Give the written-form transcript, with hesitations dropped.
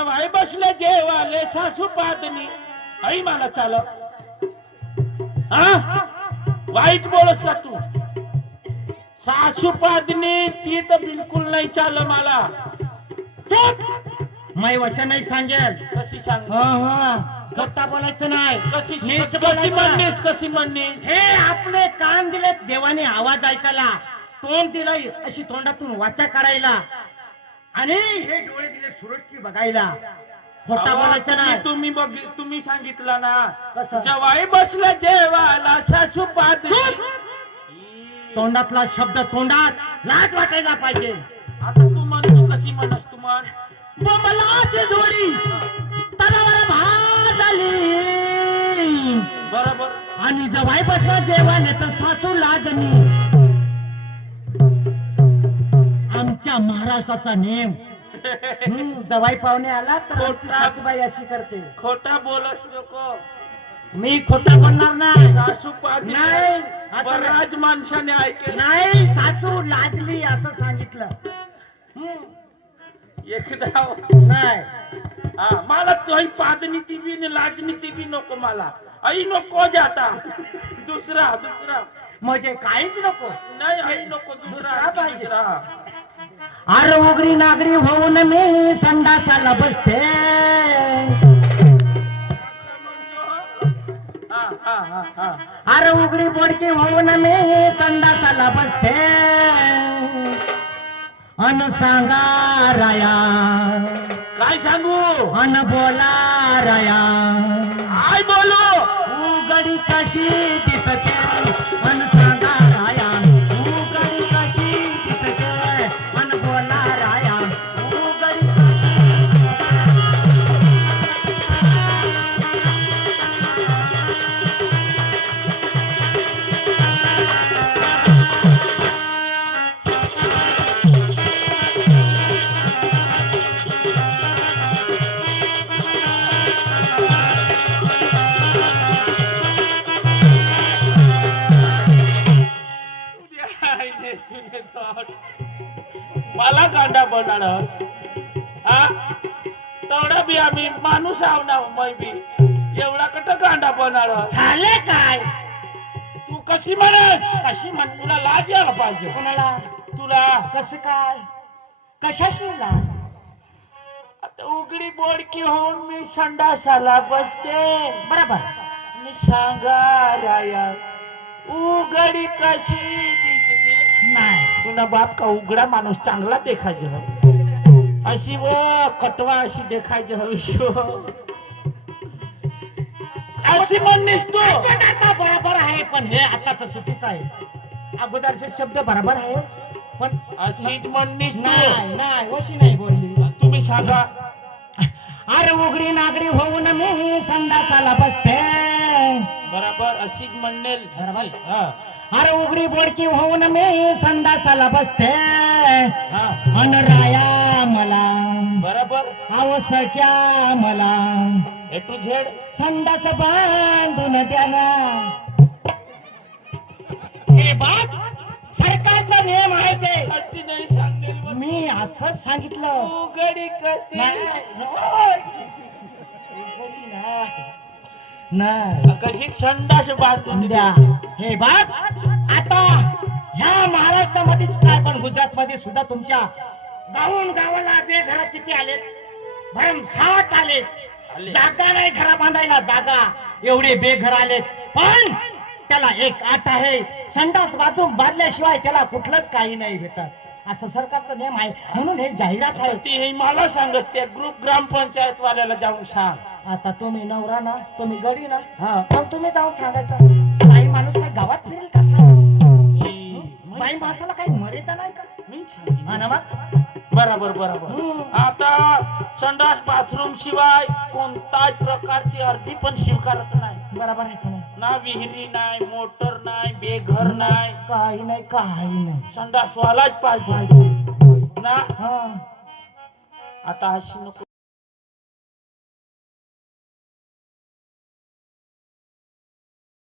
जवाई बसले जेवाले सासू पादनी आई मला चाल हा वाईट बोलस का तू सासू पादनी ती तर बिलकुल नाही चाल मला मै वचन नाही सांगेल कशी सांग खोटा बोलायचं नाही कशी नीट कशी बोलायचं. कशी म्हणलीस हे आपले कान दिले देवाने आवाज ऐकायला तोंड दिलं अशी तोंडातून वाचा काढायला आणि हे डोळे दिले सुरक्षी बघायला खोटा बोलायचं नाही तुम्ही सांगितलं ना कसं? जवाई बसले जेवायला सासू पादनी तोंडातला शब्द तोंडात लाज वाटायला पाहिजे. आता तू म्हण तू कशी म्हणस तू म्हण बोंबलाची जोडी तनावर भात आली बरोबर आणि जवाई बसला जेवायला तर सासू लाजनी आमच्या महाराष्ट्राचा नेम जवाई पाहुणे आला तर आमची सासूबाई अशी करते. खोटा बोलस नको मी खोटा बोलणार नाही. सासू पादनी नाही असं बऱ्याच माणसाने ऐकेल नाही सासू लाजली असं सांगितलं. एकदा नाही हा मला तोही पादनी ती बी लाजनी ती बी नको मला आई नको जाता दुसरा दुसरा म्हणजे काहीच नको. नाही आई नको दुसरा पाहिजे. दुसरा अरे उघडी नागरी होऊन मी संडासाला बसते हा हा हा हा अरे उघडी बोडकी होऊन मी संडासाला बसते अन सांगा राया काय सांगू अन बोला राया काय बोलू उघडी कशी दिसते अन सांगा राया उघडी कशी दिसते अन बोला राया उघडी मला गांडा बनणार हा तेवढा बी आम्ही माणूस आहो ना मै बी एवढा कट गांडा बनणार झाले काय तू कशी म्हणस कशी म्हण तुला लाज यायला पाहिजे कोणाला तुला कसं काय कशाशी लाज आता उघडी बोडकी होऊन मी संडासाला बसते बरोबर मी सांगा राया उघडी कशी दिसते नाही तुला बाप का उघडा माणूस चांगला देखायचे हो अशी व कटवा अशी देखायची हवी अशी म्हणलीस तू आता बरोबर आहे पण हे आताच चुकीचं आहे अगोदरचे शब्द बरोबर आहे पण अशीच म्हणलीस नाही तू नाही वशी नाही बोलली तुम्ही सांगा अरे उघडी नागरी होऊन मी संडासाला बसते बरोबर अशीच म्हणेल बरोबर. हा अरे उघडी बोडकी होऊन मी संडासाला बसते हा अन राया मला बरोबर आवश्यक्या मला ए टू झेड संडास बांधून द्या ना हे बात सरकारचा नियम आहे ते अशी नाही सांगेल बघ. मी असंच सांगितलं उघडी कशी नाही कशी संडास बांधून द्या हे बात आता ह्या महाराष्ट्रामध्येच काय पण गुजरात मध्ये सुद्धा तुमच्या गावून गावाला बेघरा किती आलेत भरमसाठ आलेत जागा नाही घरा बांधायला जागा एवढे बेघर आलेत पण त्याला एक आट आहे संडास बाथरूम बांधल्याशिवाय त्याला कुठलंच काही नाही भेटत असं सरकारचा नियम आहे म्हणून हे जाहिरात आहे ती हे मला सांगस त्या ग्रुप ग्रामपंचायत वाल्याला जाऊन सांग आता तुम्ही नवरा ना तुम्ही गडी ना हा मग तुम्ही जाऊन सांगायचं काही माणूस काही गावात फिरेल कसा बाई माणसाला काही मर्यादा नाही का मी सांगितलं. हा ना मग बरोबर बरोबर आता संडास बाथरूम शिवाय कोणत्याच प्रकारची अर्जी पण स्वीकारत नाही बरोबर आहे का नाही ना विहिरी नाही मोटर नाही बेघर नाही काही नाही काही नाही संडास वालाच पाहिजे ना हा आता अशी नको